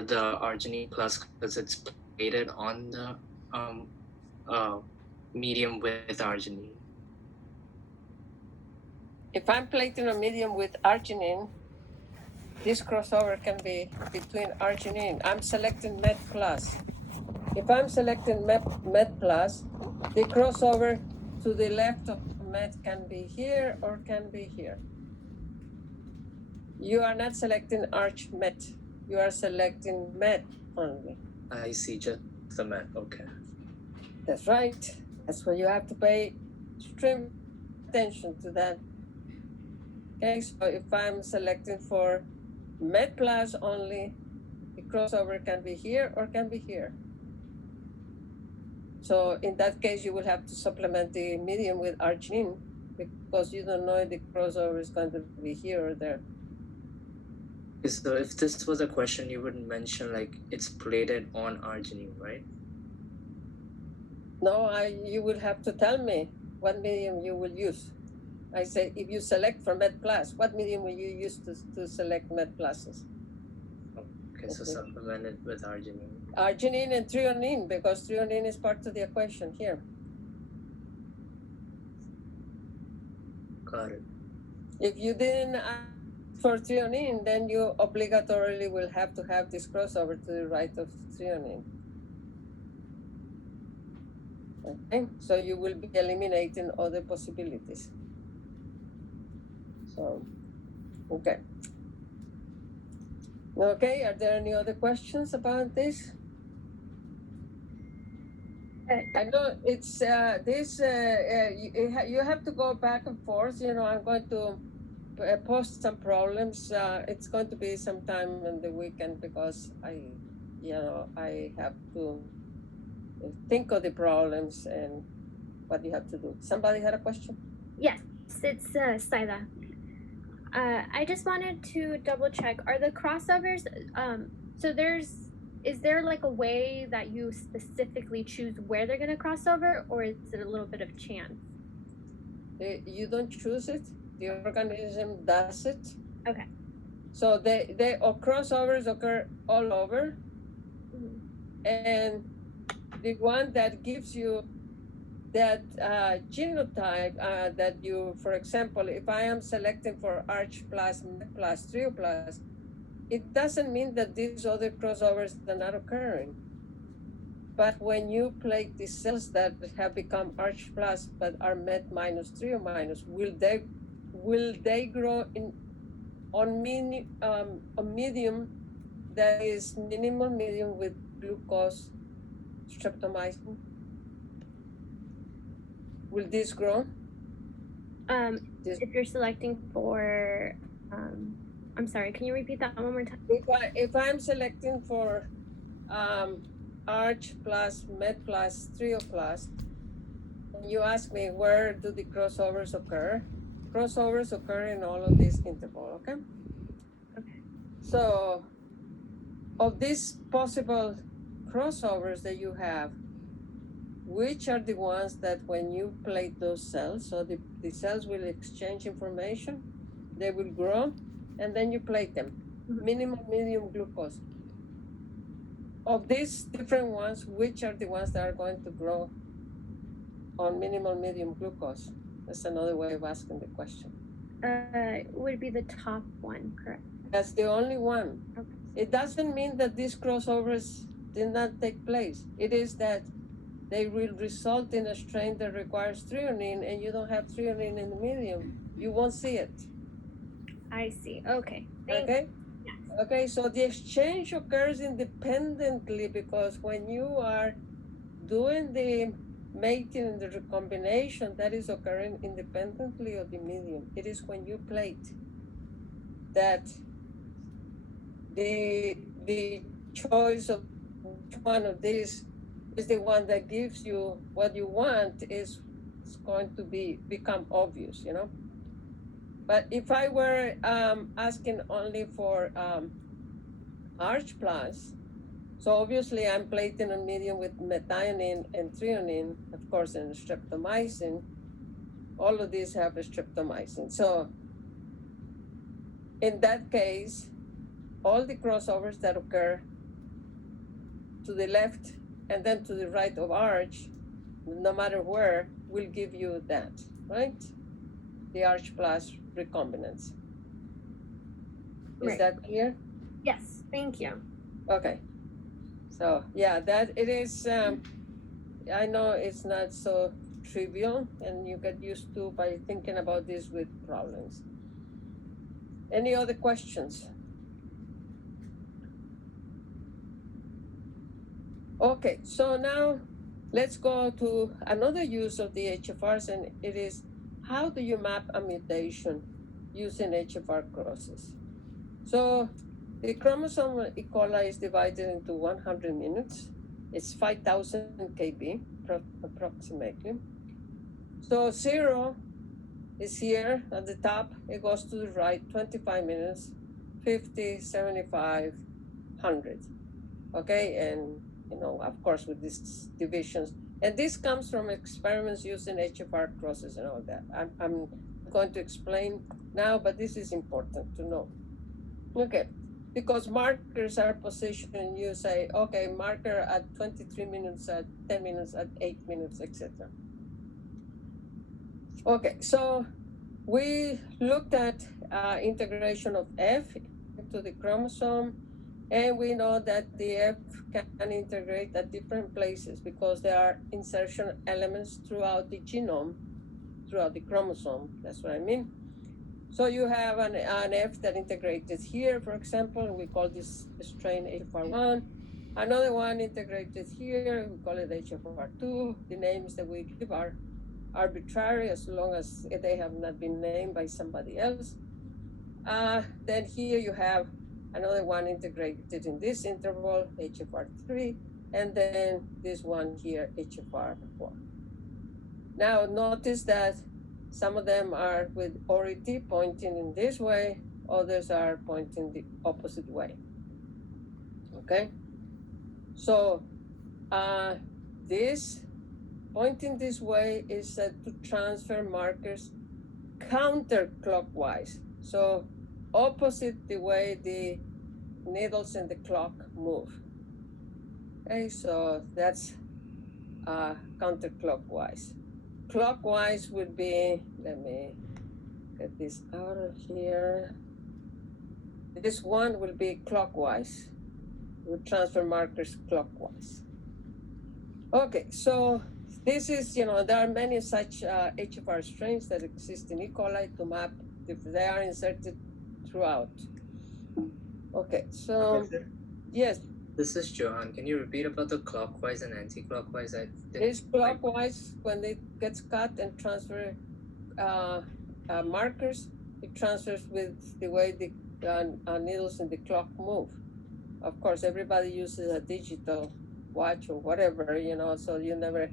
the arginine plus because it's plated on the um, uh, medium with arginine. If I'm plating a medium with arginine, this crossover can be between arginine. I'm selecting Met plus. If I'm selecting Met plus, the crossover to the left of Met can be here or can be here. You are not selecting Arch Met. You are selecting Met only. I see, just the Met. Okay. That's right. That's where you have to pay extreme attention to that. Okay, so if I'm selecting for Met plus only, the crossover can be here or can be here. So in that case, you will have to supplement the medium with arginine because you don't know if the crossover is going to be here or there. So if this was a question, you would mention like it's plated on arginine, right? No, you will have to tell me what medium you will use. I say, if you select for Med Plus, what medium will you use to select Med Pluses? Okay, so supplement it with arginine. Arginine and threonine, because threonine is part of the equation here. Got it. If you didn't ask for threonine, then you obligatorily will have to have this crossover to the right of threonine. Okay, so you will be eliminating other possibilities. So, okay. Okay, are there any other questions about this? I know it's you have to go back and forth. You know, I'm going to post some problems. It's going to be sometime in the weekend because I have to think of the problems and what you have to do. Somebody had a question? Yes, it's Sila. I just wanted to double check. Are the crossovers? Is there like a way that you specifically choose where they're going to cross over, or is it a little bit of chance? You don't choose it. The organism does it. Okay. So crossovers occur all over, and the one that gives you that genotype that you, for example, if I am selecting for Arch plus, Met plus, Trio plus, it doesn't mean that these other crossovers are not occurring. But when you plate the cells that have become Arch plus but are Met minus, Trio minus, will they grow on medium that is minimal medium with glucose streptomycin? Will this grow? If you're selecting for, I'm sorry, can you repeat that one more time? If I'm selecting for Arch plus, Met plus, Trio plus, you ask me where do the crossovers occur? Crossovers occur in all of these intervals, okay? Okay. So, of these possible crossovers that you have, which are the ones that when you plate those cells, so the cells will exchange information, they will grow, and then you plate them, minimum, medium glucose. Of these different ones, which are the ones that are going to grow on minimal, medium glucose? That's another way of asking the question. Would be the top one, correct? That's the only one. Okay. It doesn't mean that these crossovers did not take place. It is that they will result in a strain that requires threonine, and you don't have threonine in the medium. You won't see it. I see. Okay. Okay? Yes. Okay, so the exchange occurs independently because when you are doing the mating and the recombination, that is occurring independently of the medium. It is when you plate that the choice of which one of these is the one that gives you what you want is going to become obvious, you know. But if I were asking only for Arch plus, so obviously I'm plating a medium with methionine and threonine, of course, and streptomycin. All of these have a streptomycin. So in that case, all the crossovers that occur to the left and then to the right of arch, no matter where, will give you that, right? The arch plus recombinants. Is Right. that clear? Yes, thank you. Okay. So yeah, that it is, I know it's not so trivial and you get used to by thinking about this with problems. Any other questions? Okay, so now let's go to another use of the HFRs, and it is how do you map a mutation using HFR crosses? So the chromosome E. coli is divided into 100 minutes. It's 5,000 kb approximately. So 0 is here at the top. It goes to the right, 25 minutes, 50, 75, 100. Okay, and you know, of course, with these divisions. And this comes from experiments using HFR crosses and all that. I'm going to explain now, but this is important to know. Okay, because markers are positioned, you say, okay, marker at 23 minutes, at 10 minutes, at 8 minutes, etc. Okay, so we looked at integration of F into the chromosome, and we know that the F can integrate at different places because there are insertion elements throughout the genome, throughout the chromosome. That's what I mean. So you have an F that integrated here, for example, and we call this strain HFR1. Another one integrated here, we call it HFR2. The names that we give are arbitrary as long as they have not been named by somebody else. Then here you have another one integrated in this interval, HFR3, and then this one here, HFR4. Now notice that some of them are with ority pointing in this way, others are pointing the opposite way. Okay? So this pointing this way is said to transfer markers counterclockwise. So opposite the way the needles in the clock move. Okay, so that's counterclockwise. Clockwise would be, let me get this out of here. This one will be clockwise. We'll transfer markers clockwise. Okay, so this is, you know, there are many such HFR strains that exist in E. coli to map if they are inserted throughout. Okay, so Professor? yes, This is Johan. Can you repeat about the clockwise and anti-clockwise? I didn't it's clockwise when it gets cut and transfer markers. It transfers with the way the needles in the clock move. Of course, everybody uses a digital watch or whatever, you know, so you never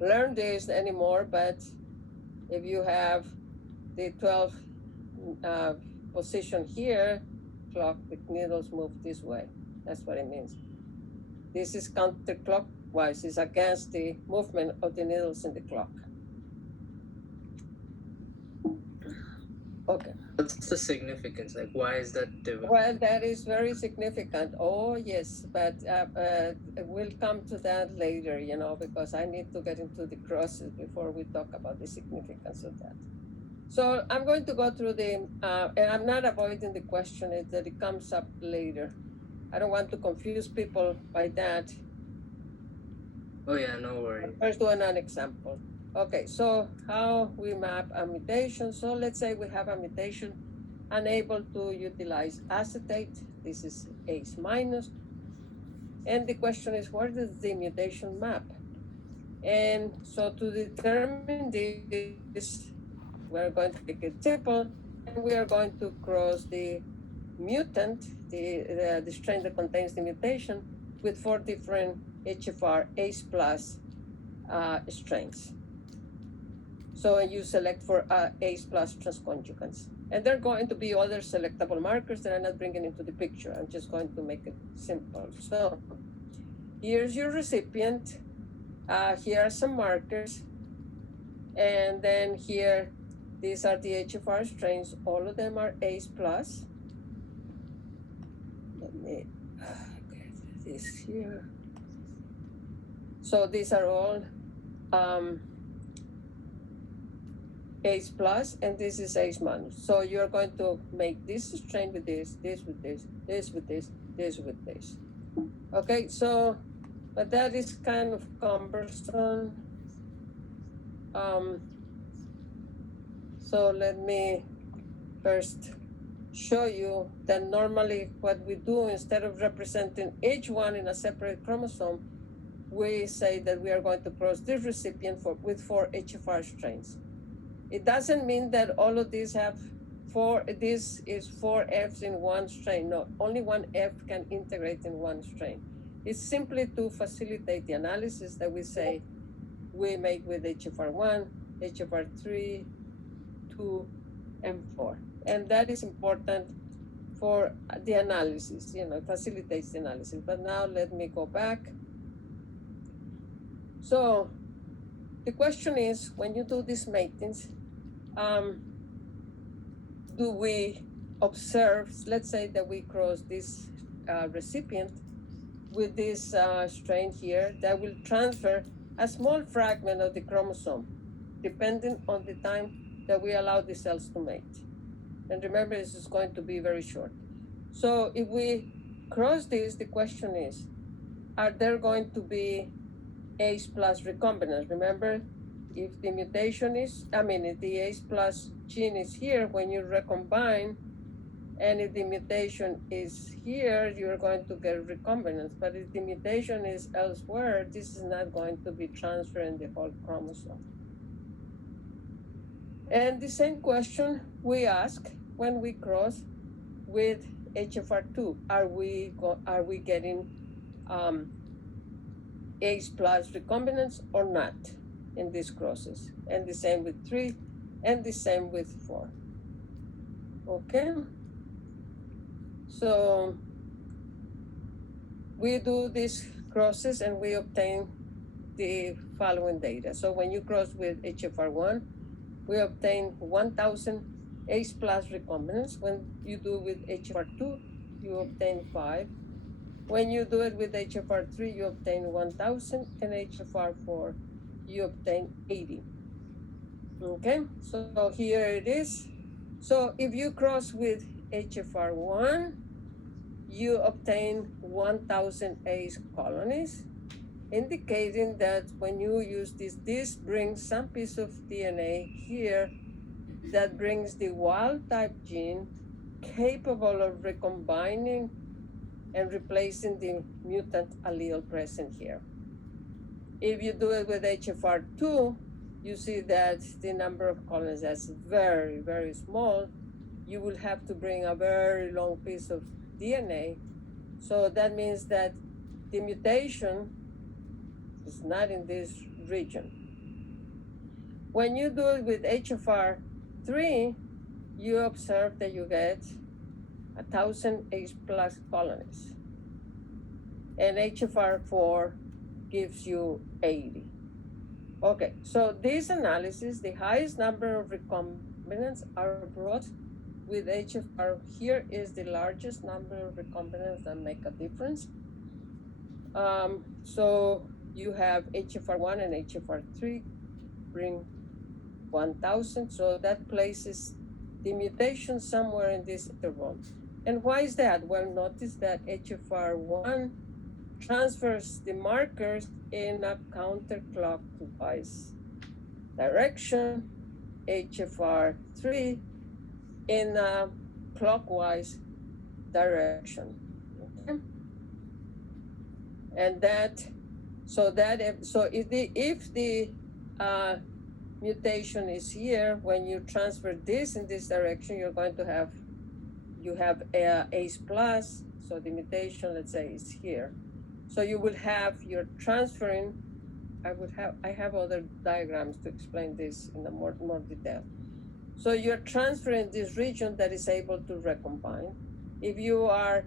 learn this anymore. But if you have the 12 position here, clock, the needles move this way. That's what it means. This is counterclockwise, it's against the movement of the needles in the clock. Okay. What's the significance? Like, why is that different? Well, that is very significant. Oh, yes, but we'll come to that later, you know, because I need to get into the crosses before we talk about the significance of that. So I'm going to go through the, and I'm not avoiding the question, it's that it comes up later. I don't want to confuse people by that. Oh yeah, no worries. First doing an example. Okay, so how we map a mutation. So let's say we have a mutation unable to utilize acetate. This is ACE minus. And the question is, where does the mutation map? And so to determine this, we're going to make it simple, and we are going to cross the mutant, the strain that contains the mutation, with 4 different HFR ACE plus strains. So you select for ACE plus transconjugates. And there are going to be other selectable markers that I'm not bringing into the picture. I'm just going to make it simple. So here's your recipient. Here are some markers. And then here, these are the HFR strains. All of them are ACE plus. Let me get this here. So these are all A's plus, and this is A's minus. So you're going to make this strain with this, this with this, this with this, this with this. Okay, so, but that is kind of cumbersome. So let me first show you that normally what we do, instead of representing each one in a separate chromosome, we say that we are going to cross this recipient with 4 HFR strains. It doesn't mean that all of these have this is 4 Fs in one strain. No, only one F can integrate in one strain. It's simply to facilitate the analysis that we say we make with HFR1, HFR3, 2, and 4. And that is important for the analysis, facilitates the analysis. But now let me go back. So the question is, when you do these matings, do we observe, let's say that we cross this recipient with this strain here that will transfer a small fragment of the chromosome, depending on the time that we allow the cells to mate. And remember, this is going to be very short. So if we cross this, the question is, are there going to be A's plus recombinants? Remember, if the mutation is, if the A's plus gene is here, when you recombine, and if the mutation is here, you're going to get recombinants. But if the mutation is elsewhere, this is not going to be transferring the whole chromosome. And the same question we ask when we cross with HFR2. Are we getting A's plus recombinants or not in these crosses? And the same with 3, and the same with 4. Okay? So we do these crosses and we obtain the following data. So when you cross with HFR1, we obtain 1,000 A's plus recombinants. When you do with HFR2, you obtain 5. When you do it with HFR3, you obtain 1,000, and HFR4, you obtain 80. Okay, so here it is. So if you cross with HFR1, you obtain 1,000 A's colonies, indicating that when you use this brings some piece of DNA here that brings the wild type gene capable of recombining and replacing the mutant allele present here. If you do it with HFR2, you see that the number of colonies is very, very small. You will have to bring a very long piece of DNA. So that means that the mutation is not in this region. When you do it with HFR3, you observe that you get 1,000 H plus colonies. And HFR4 gives you 80. Okay, so this analysis, the highest number of recombinants are brought with HFR. Here is the largest number of recombinants that make a difference. So you have HFR1 and HFR3 bring 1,000. So that places the mutation somewhere in this interval. And why is that? Well, notice that HFR1 transfers the markers in a counterclockwise direction, HFR3 in a clockwise direction. Okay? And if the mutation is here, when you transfer this in this direction, you have A's plus, so the mutation, let's say, is here. So you will have, you're transferring, I have other diagrams to explain this in more detail. So you're transferring this region that is able to recombine. If you are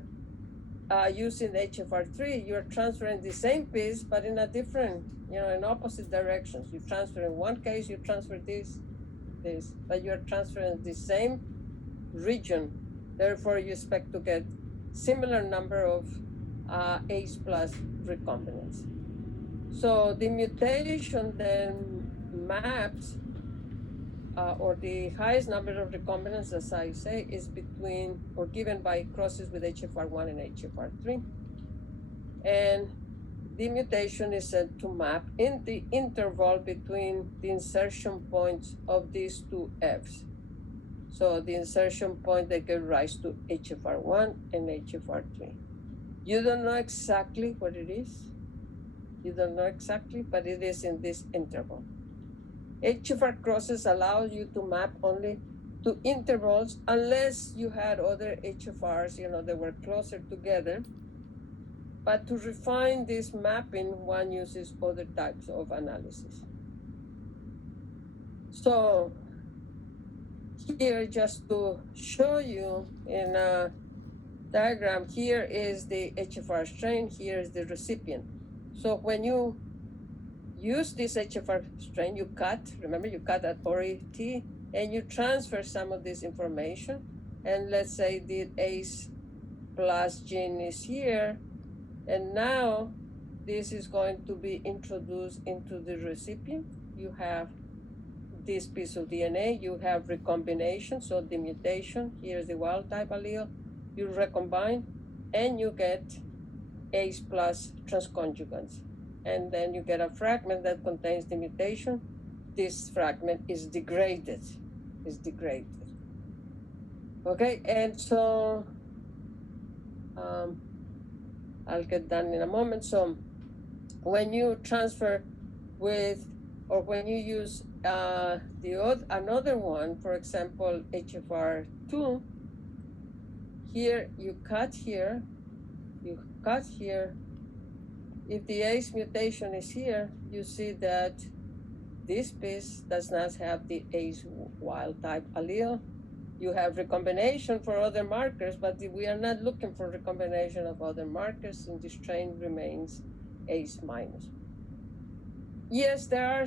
using HFR3, you're transferring the same piece, but in a different, in opposite directions. You transfer in one case, you transfer this, but you're transferring the same region. Therefore, you expect to get similar number of A's plus recombinants. So the mutation then maps, or the highest number of recombinants, as I say, is between or given by crosses with HFR1 and HFR3. And the mutation is said to map in the interval between the insertion points of these two Fs. So the insertion point that gives rise to HFR1 and HFR3. You don't know exactly what it is. You don't know exactly, but it is in this interval. HFR crosses allow you to map only to intervals unless you had other HFRs, that were closer together. But to refine this mapping, one uses other types of analysis. So here, just to show you in a diagram, here is the HFR strain, here is the recipient. So when you use this HFR strain, you cut, remember you cut at ORT, and you transfer some of this information. And let's say the ACE plus gene is here, and now this is going to be introduced into the recipient. You have this piece of DNA, you have recombination, so the mutation, here's the wild type allele, you recombine, and you get ACE plus transconjugates. And then you get a fragment that contains the mutation. This fragment is degraded, Okay, and so I'll get done in a moment. So when you transfer with, or when you use another one, for example, HFR2, here you cut here, If the ACE mutation is here, you see that this piece does not have the ACE wild type allele. You have recombination for other markers, but we are not looking for recombination of other markers, and the strain remains ACE minus. Yes, there are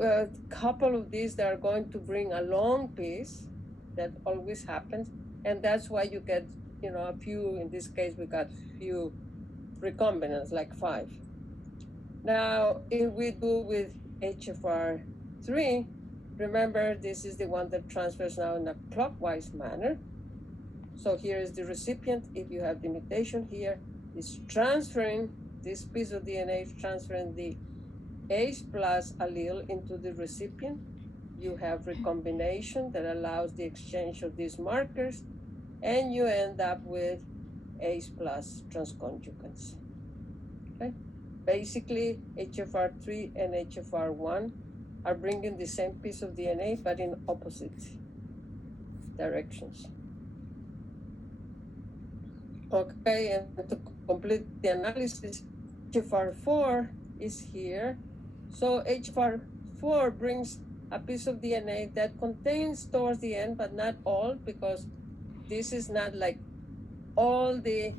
a couple of these that are going to bring a long piece. That always happens, and that's why you get, a few. In this case, we got few recombinants, like 5. Now, if we do with HFR3, remember this is the one that transfers now in a clockwise manner. So here is the recipient. If you have the mutation here, it's transferring, this piece of DNA is transferring the ACE plus allele into the recipient. You have recombination that allows the exchange of these markers, and you end up with ACE plus transconjugates. Okay? Basically, HFR3 and HFR1 are bringing the same piece of DNA, but in opposite directions. Okay, and to complete the analysis, HFR4 is here. So HFR4 brings a piece of DNA that contains towards the end, but not all, because this is not like all the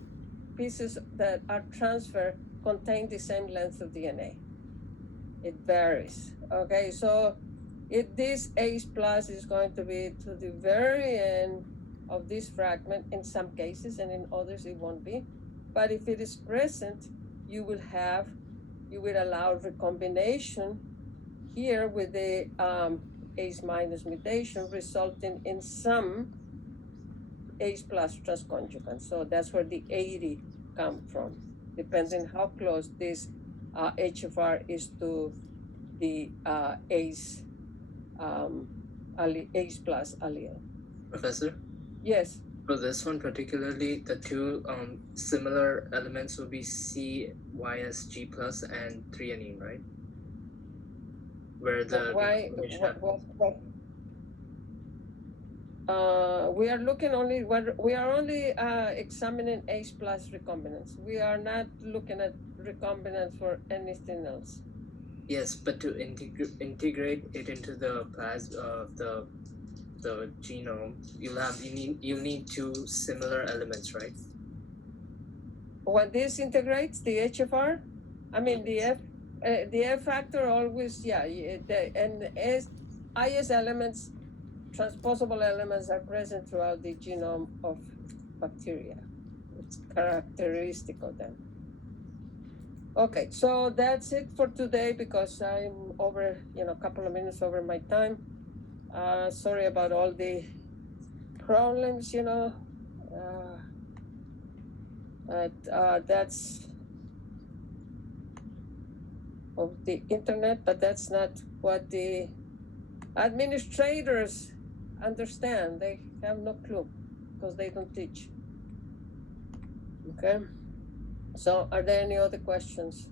pieces that are transferred contain the same length of DNA. It varies. Okay, so this ACE plus is going to be to the very end of this fragment in some cases, and in others it won't be. But if it is present, you will allow recombination here with the ACE minus mutation, resulting in some ACE plus transconjugate. So that's where the 80 come from, depending how close this HFR is to the ACE plus allele. Professor? Yes. For this one particularly, the two similar elements will be CYSG plus and threonine, right? Where the we are looking only, we are only examining ACE plus recombinants. We are not looking at recombinants for anything else. Yes, but to integrate it into the plasma, the genome, you need two similar elements, right? When this integrates the HFR, I mean the F factor always, IS elements, transposable elements are present throughout the genome of bacteria. It's characteristic of them. Okay, so that's it for today because I'm over, a couple of minutes over my time. Sorry about all the problems, that's of the internet, but that's not what the administrators understand. They have no clue because they don't teach. Okay, so are there any other questions?